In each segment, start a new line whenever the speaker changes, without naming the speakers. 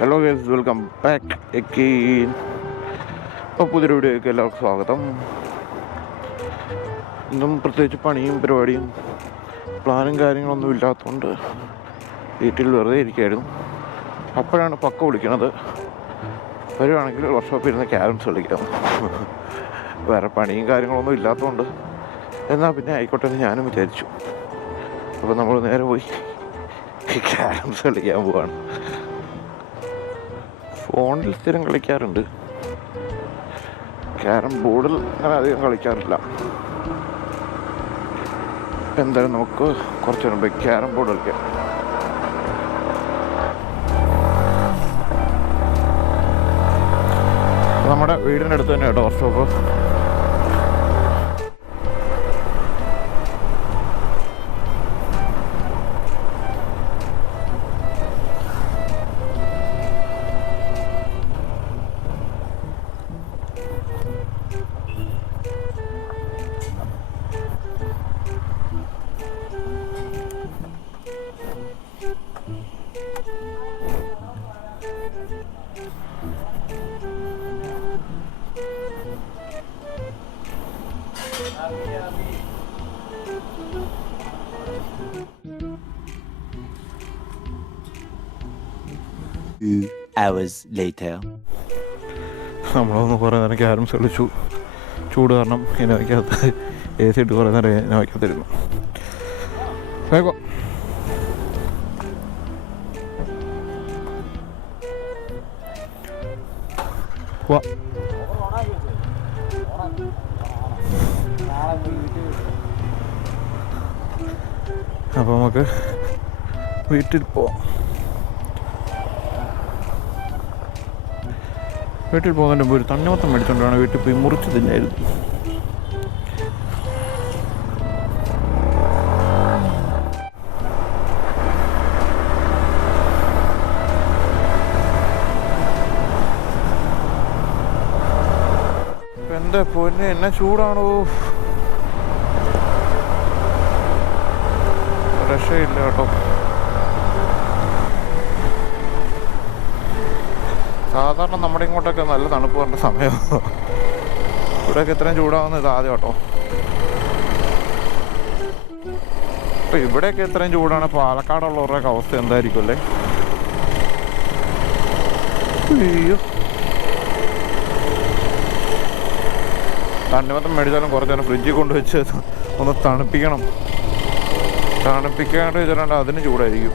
Hello guys welcome back again അപ്പോൾ പുതിയൊരു വീഡിയോയ്ക്ക് എല്ലാവർക്കും സ്വാഗതം. ഇന്നും പ്രത്യേകിച്ച് പണിയും പരിപാടിയും പ്ലാനും കാര്യങ്ങളൊന്നും ഇല്ലാത്തതുകൊണ്ട് വീട്ടിൽ വെറുതെ ഇരിക്കുകയായിരുന്നു. അപ്പോഴാണ് പക്ക വിളിക്കണത്. വരുവാണെങ്കിൽ വർക്ക്ഷോപ്പിൽ ഇരുന്ന് ക്യാരംസ് കളിക്കാം. വേറെ പണിയും കാര്യങ്ങളൊന്നും ഇല്ലാത്തതുകൊണ്ട്. എന്നാൽ പിന്നെ ആയിക്കോട്ടെ എന്ന് ഞാനും വിചാരിച്ചു. അപ്പോൾ നമ്മൾ നേരെ പോയി ക്യാരംസ് കളിക്കാൻ പോവാണ്. ഫോണിൽ സ്ഥിരം കളിക്കാറുണ്ട്. ക്യാരം ബോർഡിൽ അങ്ങനെ അധികം കളിക്കാറില്ല. എന്തായാലും നമുക്ക് കുറച്ച് പോയി ക്യാരം ബോർഡ് കളിക്കാം. നമ്മുടെ വീടിന്റെ അടുത്ത് തന്നെ കേട്ടോ വർക്ക്ഷോപ്പ്
hours later.
നമ്മളൊന്ന് കുറേ നേരം ക്യാരംസ് കളിച്ചു ചൂട് കാരണം ഇനോയ്ക്കകത്ത് എ സി ഇട്ട് കുറേ നേരം ഇനോയ്ക്കകത്തിരുന്നു വേഗം. അപ്പോൾ നമുക്ക് വീട്ടിൽ പോവാം. വീട്ടിൽ പോകുന്നതിന്റെ മുമ്പ് ഒരു തണ്ണിമത്തം മേടിച്ചുകൊണ്ടാണ് വീട്ടിൽ പോയി മുറിച്ച് തിന്നായിരുന്നു. എന്റെ പൊന്നെ എന്നെ ചൂടാണോ? രക്ഷയില്ല കേട്ടോ. സാധാരണ നമ്മുടെ ഇങ്ങോട്ടൊക്കെ നല്ല തണുപ്പ് പറഞ്ഞ സമയം. ഇവിടെയൊക്കെ ഇത്രയും ചൂടാവുന്ന ഇത് ആദ്യം കേട്ടോ. അപ്പൊ ഇവിടെയൊക്കെ ഇത്രയും ചൂടാണ്. പാലക്കാടുള്ളവരുടെയൊക്കെ അവസ്ഥ എന്തായിരിക്കും അല്ലേ? തണ്ണിമത്തം മേടിച്ചാലും കുറച്ച് നേരം ഫ്രിഡ്ജിൽ കൊണ്ടുവച്ച് ഒന്ന് തണുപ്പിക്കണം. തണുപ്പിക്കാണ്ട് വെച്ചിട്ടുണ്ട് അതിന് ചൂടായിരിക്കും.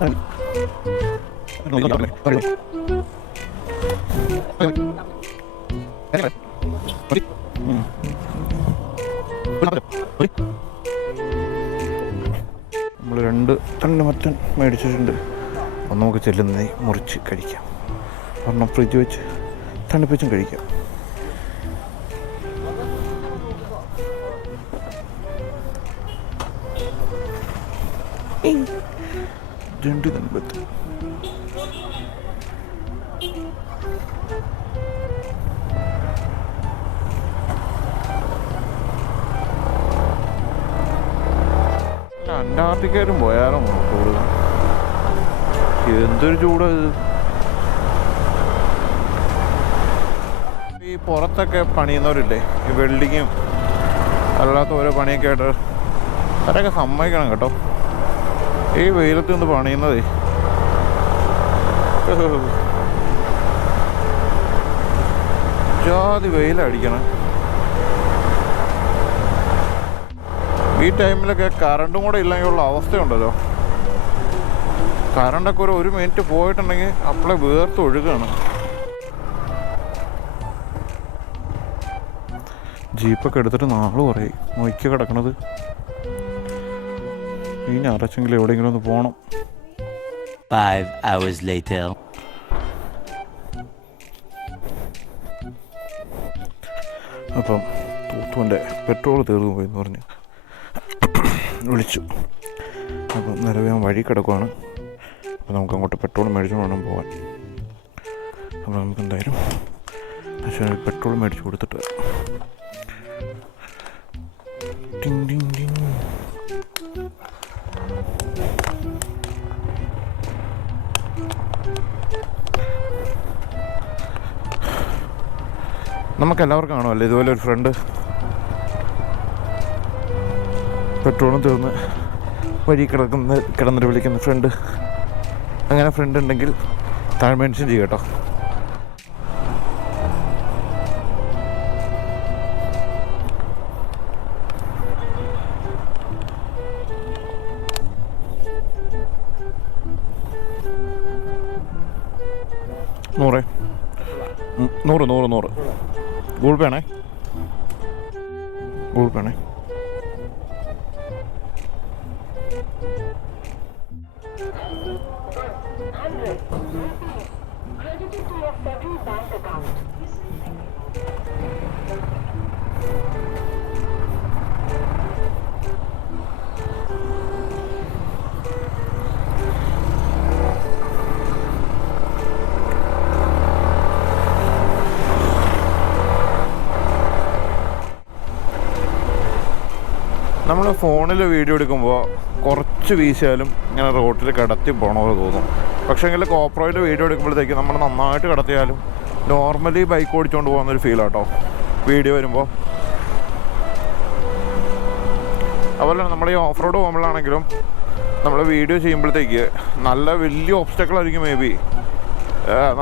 നമ്മൾ രണ്ട് തണ്ണിമത്തൻ മേടിച്ചിട്ടുണ്ട്. അപ്പം നമുക്ക് ചെല്ലുന്നതായി മുറിച്ച് കഴിക്കാം. ഒരെണ്ണം ഫ്രിഡ്ജ് വെച്ച് തണുപ്പിച്ചും കഴിക്കാം. രണ്ട് തണ്ണിമത്തൻ അന്റാർട്ടിക്കയിലും പോയാലോ ചൂട് എന്തൊരു ചൂടാ ഈ പുറത്തൊക്കെ പണിയുന്നവരില്ലേ ഈ വെൽഡിങ്ങും അല്ലാത്ത ഓരോ പണിയൊക്കെ ആയിട്ട് അവരൊക്കെ സമ്മതിക്കണം കേട്ടോ. ഈ വെയിലത്ത് നിന്ന് പണിയുന്നതേ. ജാതി വെയിലടിക്കണം. ഈ ടൈമിലൊക്കെ കറണ്ടും കൂടെ ഇല്ലെങ്കിലുള്ള അവസ്ഥയുണ്ടല്ലോ. കറണ്ടൊക്കെ ഒരു ഒരു മിനിറ്റ് പോയിട്ടുണ്ടെങ്കിൽ അപ്പോളെ വേർത്ത് ഒഴുകാണ്. ജീപ്പൊക്കെ എടുത്തിട്ട് നാൾ പറയും നോക്കി കിടക്കണത്. ഈ ഞായറാഴ്ചെങ്കിലും എവിടെയെങ്കിലും ഒന്ന് പോകണം
Five hours later.
അപ്പം തൂത്തുവിന്റെ പെട്രോൾ തീർന്നു പോയി എന്ന് പറഞ്ഞ്. വിളിച്ചു. അപ്പം നിലവിൽ ഞാൻ വഴി കിടക്കുവാണ്. അപ്പോൾ നമുക്ക് അങ്ങോട്ട് പെട്രോൾ മേടിച്ചു വേണം പോകാൻ അപ്പോൾ നമുക്ക് എന്തായാലും പക്ഷേ പെട്രോൾ മേടിച്ച് കൊടുത്തിട്ട് നമുക്ക് എല്ലാവർക്കും കാണുമല്ലോ ഇതുപോലെ ഒരു ഫ്രണ്ട് പെട്രോളും തീർന്ന് വഴി കിടക്കുന്ന കിടന്നിട്ട് വിളിക്കുന്ന ഫ്രണ്ട് അങ്ങനെ ഫ്രണ്ട് ഉണ്ടെങ്കിൽ താഴെ മെൻഷൻ ചെയ്യും കേട്ടോ. നൂറ്. നൂറ് നൂറ് നൂറ്. ഗൂഗിൾ പേ ആണേ ഗൂഗിൾ പേ ആണേ നമ്മൾ ഫോണിൽ വീഡിയോ എടുക്കുമ്പോൾ കുറച്ച് വീശിയാലും ഇങ്ങനെ റോട്ടിൽ കിടത്തി പോകണമെന്ന് തോന്നും. പക്ഷേ എങ്കിൽ കോപ്രോയിൽ വീഡിയോ എടുക്കുമ്പോഴത്തേക്ക് നമ്മൾ നന്നായിട്ട് കിടത്തിയാലും നോർമലി ബൈക്ക് ഓടിച്ചുകൊണ്ട് പോകുന്നൊരു ഫീൽ കേട്ടോ വീഡിയോ വരുമ്പോൾ അതുപോലെ നമ്മൾ ഈ ഓഫ് റോഡ് പോകുമ്പോഴാണെങ്കിലും നമ്മൾ വീഡിയോ ചെയ്യുമ്പോഴത്തേക്ക് നല്ല വലിയ ഓബ്സ്റ്റക്കിൾ ആയിരിക്കും മേ ബി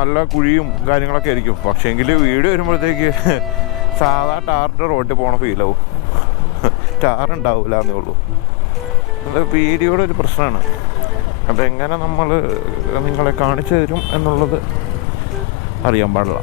നല്ല കുഴിയും കാര്യങ്ങളൊക്കെ ആയിരിക്കും. പക്ഷേ എങ്കിൽ വീഡിയോ വരുമ്പോഴത്തേക്ക് സാധാ ടാറിന്റെ റോട്ടിൽ പോകണ ഫീലാവും ടാർ ഉണ്ടാവില്ല എന്നേ ഉള്ളൂ. അത് വീഡിയോയുടെ ഒരു പ്രശ്നമാണ്. അതെങ്ങനെ നമ്മൾ നിങ്ങളെ കാണിച്ചു തരും എന്നുള്ളത് അറിയാൻ പാടില്ല.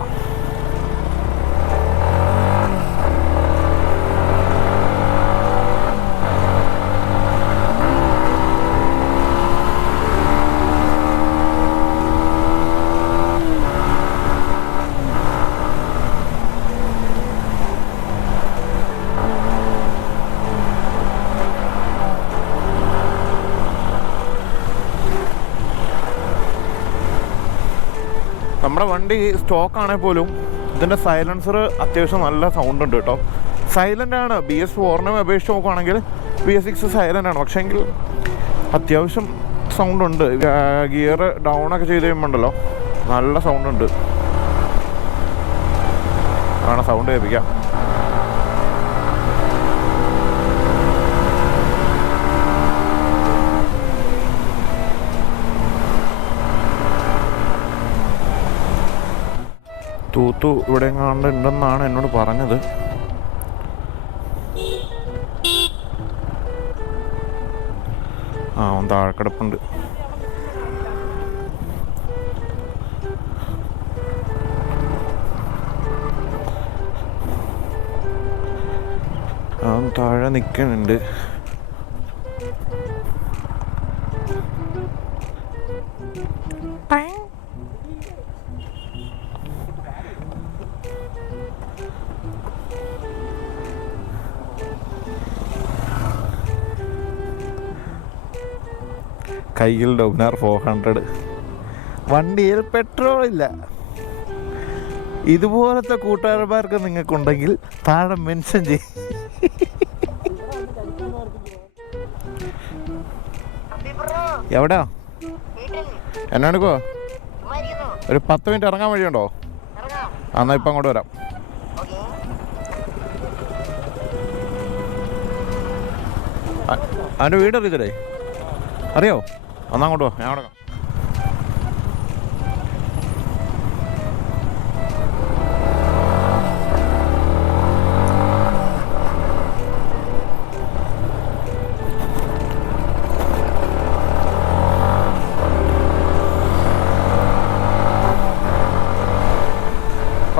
നമ്മുടെ വണ്ടി സ്റ്റോക്ക് ആണെങ്കിൽ പോലും ഇതിന്റെ സൈലൻസർ അത്യാവശ്യം നല്ല സൗണ്ട് ഉണ്ട് കേട്ടോ. സൈലന്റ് ആണ്. ബി എസ് ഫോറിനെ അപേക്ഷിച്ച് നോക്കുകയാണെങ്കിൽ ബി എസ് സിക്സ് സൈലന്റ് ആണ്. പക്ഷേ എങ്കിൽ അത്യാവശ്യം സൗണ്ട് ഉണ്ട്. ഗിയർ ഡൗൺ ഒക്കെ ചെയ്ത് കഴിയുമ്പോണ്ടല്ലോ നല്ല സൗണ്ട് ഉണ്ട്. ആണ് സൗണ്ട് കേൾപ്പിക്കാം തൂത്തു ഇവിടെ എങ്ങാണ്ട് ഉണ്ടെന്നാണ് എന്നോട് പറഞ്ഞത്. ആ ഒന്ന് താഴെ കിടപ്പുണ്ട്. അവൻ താഴെ നിൽക്കുന്നുണ്ട് കയ്യിൽ ഡൊമിനാർ ഫോർ ഹൺഡ്രഡ് വണ്ടിയിൽ പെട്രോൾ ഇല്ല. ഇതുപോലത്തെ കൂട്ടുകാരന്മാർക്ക് നിങ്ങൾക്കുണ്ടെങ്കിൽ താഴെ മെൻഷൻ ചെയ്യും. എവിടെയാ
എന്നാണിപ്പോ?
ഒരു പത്ത് മിനിറ്റ് ഇറങ്ങാൻ വഴിയുണ്ടോ? എന്നാ ഇപ്പം അങ്ങോട്ട് വരാം. അവന്റെ വീട് അറിയത്തില്ലേ അറിയോ? ഒന്നാം കൊണ്ട് ഞാൻ അവിടെ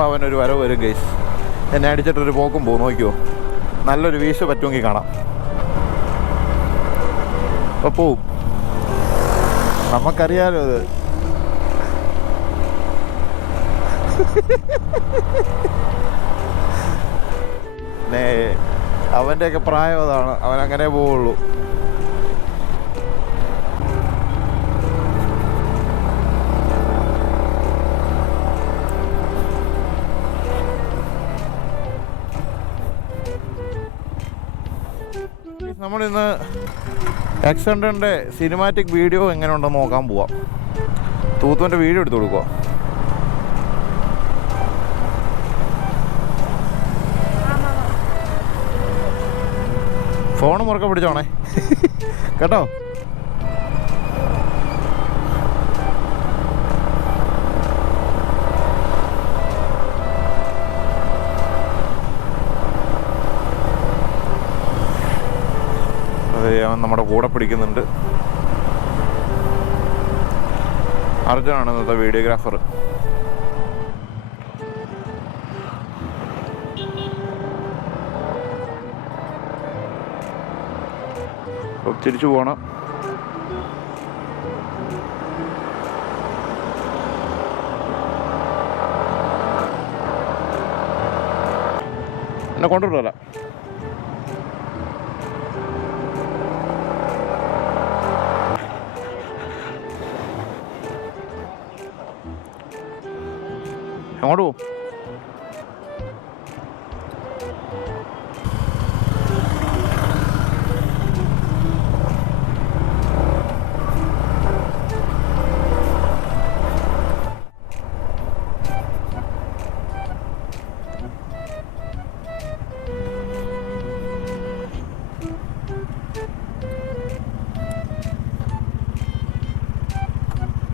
അവനൊരു വരവ് വരും ഗൈസ് എന്നെ അടിച്ചിട്ടൊരു പോക്കും പോകും നോക്കിയോ നല്ലൊരു വീശ പറ്റുമെങ്കിൽ കാണാം. അപ്പോൾ പോവും. നമുക്കറിയാലോ അത്. പിന്നെ അവന്റെയൊക്കെ പ്രായം അതാണ്. അവൻ അങ്ങനെ പോവുള്ളൂ. നമ്മളിന്ന് എക്സ് ഹൺഡ്രഡിന്റെ സിനിമാറ്റിക് വീഡിയോ എങ്ങനെ ഉണ്ടെന്ന് നോക്കാൻ പോവാം. തൂത്തുവിന്റെ വീഡിയോ എടുത്തു കൊടുക്കുക ഫോൺ മുറുക്കെ പിടിച്ചോണേ. കേട്ടോ? അവൻ നമ്മുടെ കൂടെ പിടിക്കുന്നുണ്ട്. അർജുനാണ് ഇന്നത്തെ വീഡിയോഗ്രാഫർ. തിരിച്ചു പോകണം എന്നെ കൊണ്ടുവിടല്ല എങ്ങോട്ട് പോകും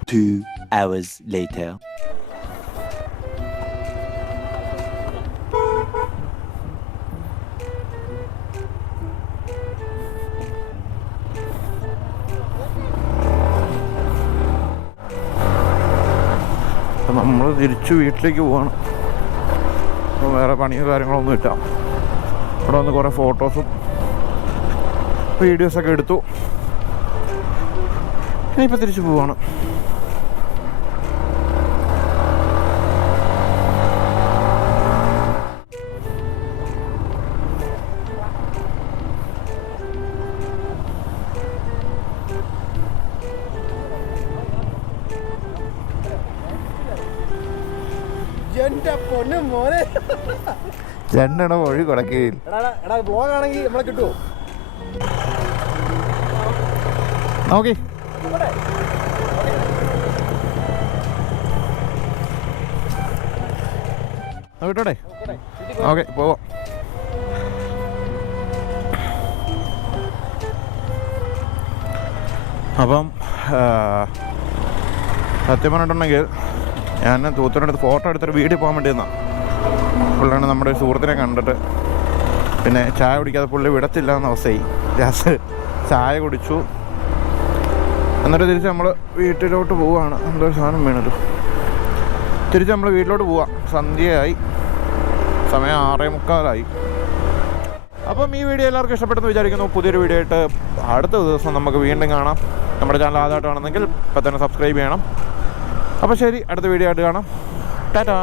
Two hours later.
തിരിച്ചു വീട്ടിലേക്ക് പോവാണ്. അപ്പോൾ വേറെ പണിയോ കാര്യങ്ങളൊന്നും ഇല്ല. ഇവിടെ വന്ന് കുറേ ഫോട്ടോസും വീഡിയോസൊക്കെ എടുത്തു. ഇനിയിപ്പോൾ തിരിച്ച് പോവാണ്. രണ്ടെണ്ണ വഴി
നമ്മളെ കിട്ടുമോ
നോക്കി. വിട്ടോടെ ഓക്കെ പോവാം. അപ്പം സത്യം പറഞ്ഞിട്ടുണ്ടെങ്കിൽ ഞാൻ തൂത്തനടുത്ത് ഫോട്ടോ എടുത്തൊരു വീഡിയോ പോകാൻ വേണ്ടി പുള്ളിയാണ് നമ്മുടെ ഒരു സുഹൃത്തിനെ കണ്ടിട്ട്. പിന്നെ ചായ കുടിക്കാതെ പുള്ളി വിടത്തില്ല എന്ന അവസ്ഥയായി. ഗ്യാസ് ചായ കുടിച്ചു. എന്നിട്ട് തിരിച്ച് നമ്മൾ വീട്ടിലോട്ട് പോവുകയാണ് എന്തോ ഒരു സാധനം വീണല്ലോ തിരിച്ച് നമ്മൾ വീട്ടിലോട്ട് പോവാം. സന്ധ്യയായി. സമയം ആറേ മുക്കാലായി. അപ്പം ഈ വീഡിയോ എല്ലാവർക്കും ഇഷ്ടപ്പെട്ടെന്ന് വിചാരിക്കുന്നു. പുതിയൊരു വീഡിയോ ആയിട്ട് അടുത്ത ദിവസം നമുക്ക് വീണ്ടും കാണാം. നമ്മുടെ ചാനൽ ആദ്യമായിട്ടാണെന്നെങ്കിൽ ഇപ്പം തന്നെ സബ്സ്ക്രൈബ് ചെയ്യണം. അപ്പോൾ ശരി അടുത്ത വീഡിയോ ആയിട്ട് കാണാം. ടാറ്റാ.